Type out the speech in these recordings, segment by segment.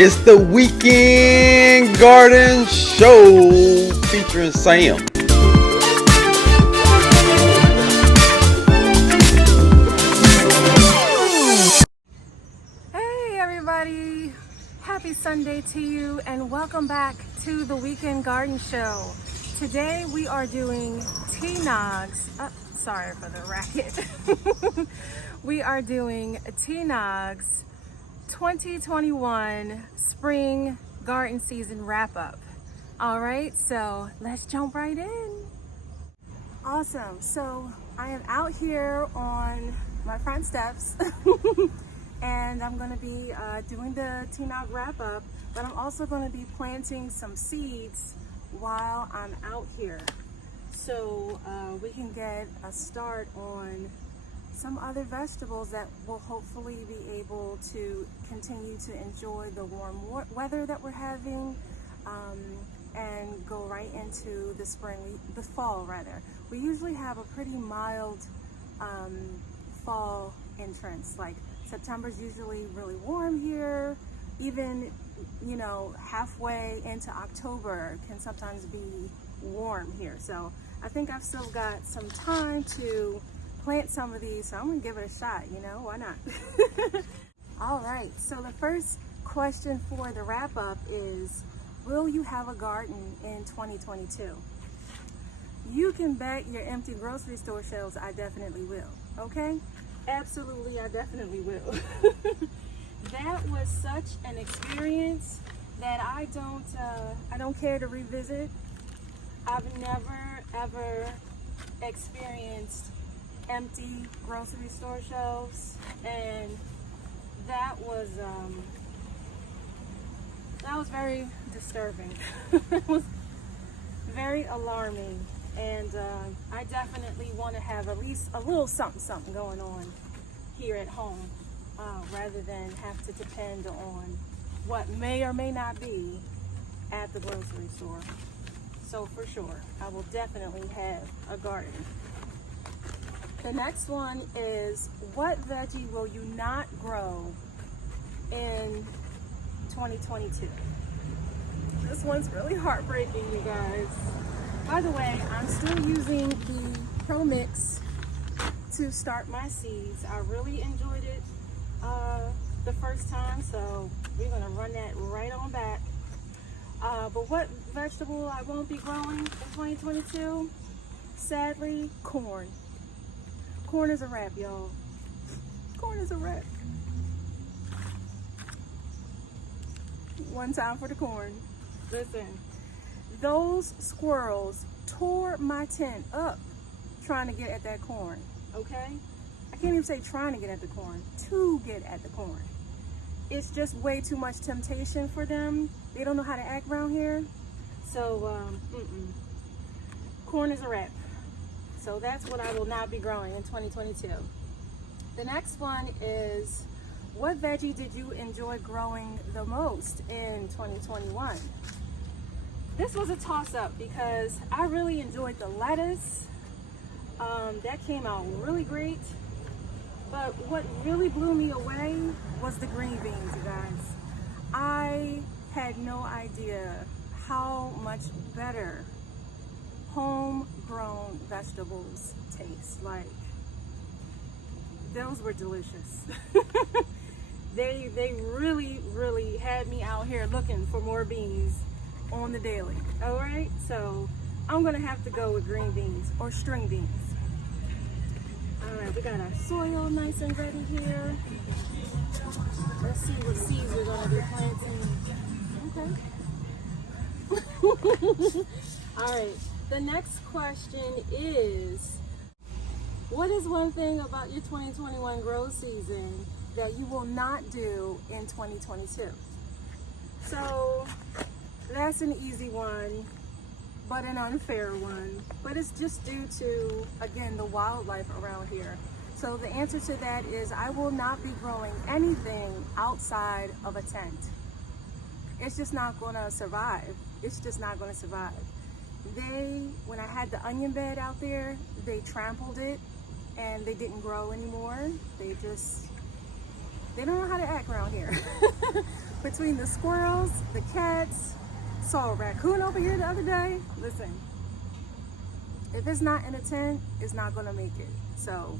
It's the Weekend Garden Show featuring Sam. Hey everybody, happy Sunday to you and welcome back to the Weekend Garden Show. Today we are doing TNOGs. Sorry for the racket. We are doing TNOGs 2021 Spring Garden Season Wrap-Up. All right, so let's jump right in. Awesome, so I am out here on my front steps and I'm going to be doing the TNOG wrap-up, but I'm also going to be planting some seeds while I'm out here. So we can get a start on some other vegetables that will hopefully be able to continue to enjoy the warm weather that we're having and go right into the fall rather. We usually have a pretty mild fall entrance. Like September's usually really warm here. Even, you know, halfway into October can sometimes be warm here. So I think I've still got some time to plant some of these, so I'm gonna give it a shot, you know, why not? All right, so the first question for the wrap up is, will you have a garden in 2022? You can bet your empty grocery store shelves I definitely will, okay? Absolutely, I definitely will. That was such an experience that I don't care to revisit. I've never ever experienced empty grocery store shelves, and that was very disturbing. It was very alarming, and I definitely want to have at least a little something going on here at home rather than have to depend on what may or may not be at the grocery store. So for sure, I will definitely have a garden. The next one is, what veggie will you not grow in 2022? This one's really heartbreaking, you guys. By the way, I'm still using the Pro Mix to start my seeds. I really enjoyed it the first time, so we're gonna run that right on back. But what vegetable I won't be growing in 2022? Sadly, corn. Corn is a wrap, y'all. Corn is a wrap. One time for the corn. Listen, those squirrels tore my tent up trying to get at that corn, okay? I can't even say trying to get at the corn, to get at the corn. It's just way too much temptation for them. They don't know how to act around here. So, corn is a wrap. So that's what I will not be growing in 2022. The next one is, what veggie did you enjoy growing the most in 2021? This was a toss-up because I really enjoyed the lettuce. That came out really great. But what really blew me away was the green beans, you guys. I had no idea how much better homegrown vegetables taste. Like, those were delicious. They really had me out here looking for more beans on the daily. All right, so I'm gonna have to go with green beans or string beans. All right, we got our soil nice and ready here. Let's see what seeds we're gonna be planting. Okay. All right, the next question is, what is one thing about your 2021 grow season that you will not do in 2022? So that's an easy one, but an unfair one. But it's just due to, again, the wildlife around here. So the answer to that is, I will not be growing anything outside of a tent. It's just not gonna survive. It's just not gonna survive. When I had the onion bed out there, they trampled it and they didn't grow anymore. They don't know how to act around here. Between the squirrels, the cats, saw a raccoon over here the other day. Listen, if it's not in a tent, it's not gonna make it. So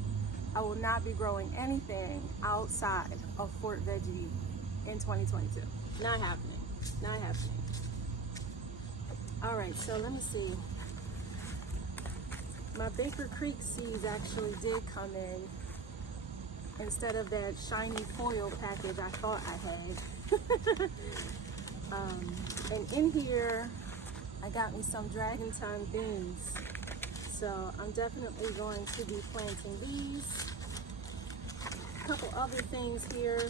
I will not be growing anything outside of Fort Veggie in 2022. Not happening, not happening. All right, so let me see. My Baker Creek seeds actually did come in instead of that shiny foil package I thought I had. And in here, I got me some Dragon Tongue beans. So I'm definitely going to be planting these. A couple other things here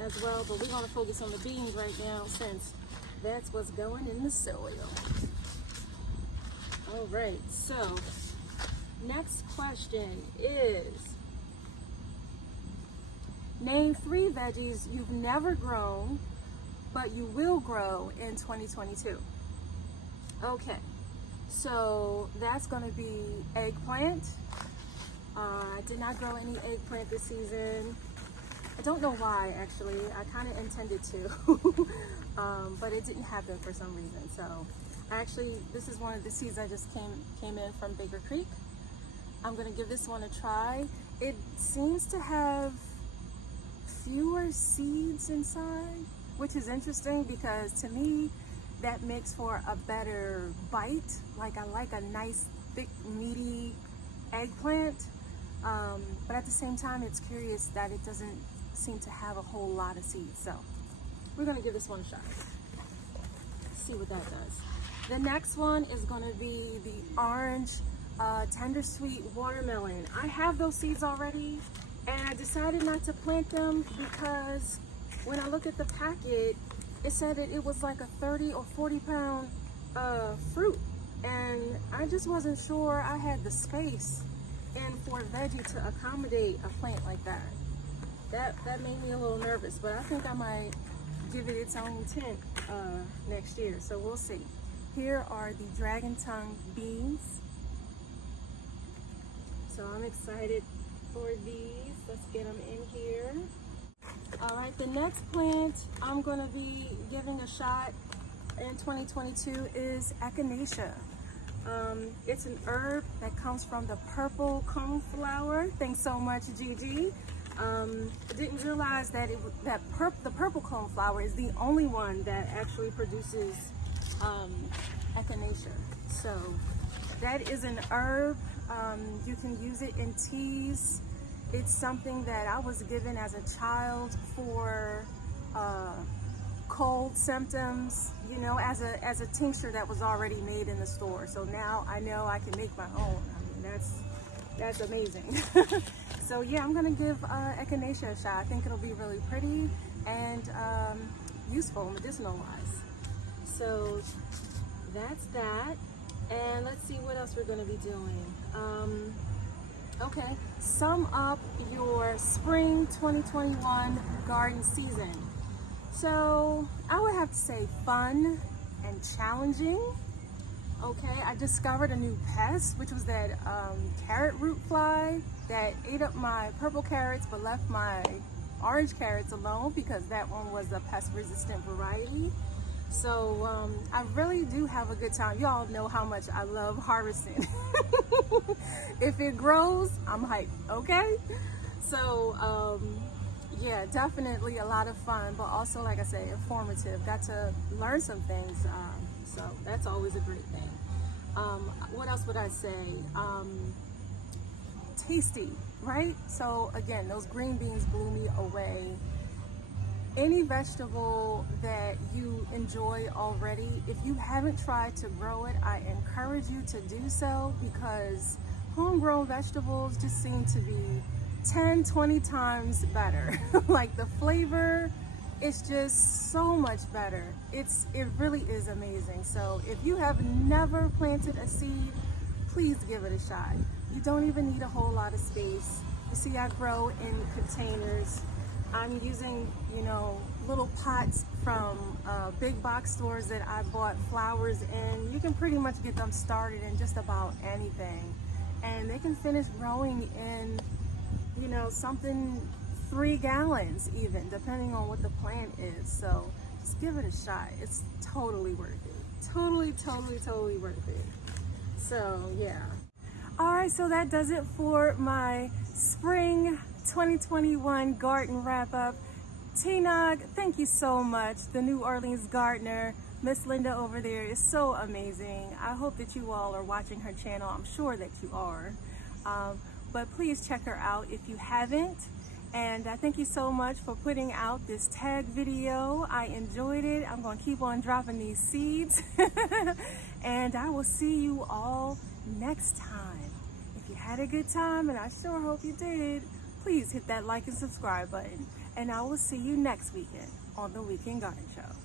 as well, but we're gonna focus on the beans right now since that's what's going in the soil. All right, so next question is, name 3 veggies you've never grown, but you will grow in 2022. Okay, so that's gonna be eggplant. I did not grow any eggplant this season. I don't know why, actually. I kind of intended to, but it didn't happen for some reason. So actually, this is one of the seeds that just came in from Baker Creek. I'm gonna give this one a try. It seems to have fewer seeds inside, which is interesting because to me, that makes for a better bite. Like I like a nice, thick, meaty eggplant. But at the same time, it's curious that it doesn't seem to have a whole lot of seeds. So we're gonna give this one a shot. See what that does. The next one is gonna be the orange tender sweet watermelon. I have those seeds already, and I decided not to plant them because when I looked at the packet, it said that it was like a 30 or 40 pound fruit, and I just wasn't sure I had the space in Fort Veggie to accommodate a plant like that. That made me a little nervous, but I think I might give it its own tent next year, so we'll see. Here are the Dragon Tongue beans. So I'm excited for these. Let's get them in here. All right, the next plant I'm gonna be giving a shot in 2022 is echinacea. It's an herb that comes from the purple coneflower. Thanks so much, Gigi. I didn't realize that the purple coneflower is the only one that actually produces echinacea. So that is an herb. You can use it in teas. It's something that I was given as a child for cold symptoms, you know, as a tincture that was already made in the store. So now I know I can make my own. I mean, that's amazing. So yeah, I'm gonna give echinacea a shot. I think it'll be really pretty and useful medicinal wise. So that's that. And let's see what else we're gonna be doing. Okay, sum up your spring 2021 garden season. So I would have to say fun and challenging. Okay, I discovered a new pest, which was that carrot root fly that ate up my purple carrots but left my orange carrots alone because that one was a pest resistant variety. So I really do have a good time. Y'all know how much I love harvesting. If it grows, I'm hyped, okay? So yeah, definitely a lot of fun, but also, like I say, informative. Got to learn some things, so that's always a great thing. What else would I say? Tasty, right? So again, those green beans blew me away. Any vegetable that you enjoy already, if you haven't tried to grow it, I encourage you to do so because homegrown vegetables just seem to be 10, 20 times better. Like the flavor, it's just so much better. It really is amazing. So if you have never planted a seed, please give it a shot. You don't even need a whole lot of space. You see, I grow in containers. I'm using, you know, little pots from big box stores that I bought flowers in. You can pretty much get them started in just about anything. And they can finish growing in, you know, something 3 gallons even, depending on what the plant is. So just give it a shot. It's totally worth it. Totally worth it. So yeah. All right, so that does it for my spring 2021 garden wrap up. TNOG, thank you so much. The New Orleans gardener, Miss Linda over there, is so amazing. I hope that you all are watching her channel. I'm sure that you are. But please check her out if you haven't. And thank you so much for putting out this tag video. I enjoyed it. I'm going to keep on dropping these seeds. And I will see you all next time. If you had a good time, and I sure hope you did, please hit that like and subscribe button. And I will see you next weekend on the Weekend Garden Show.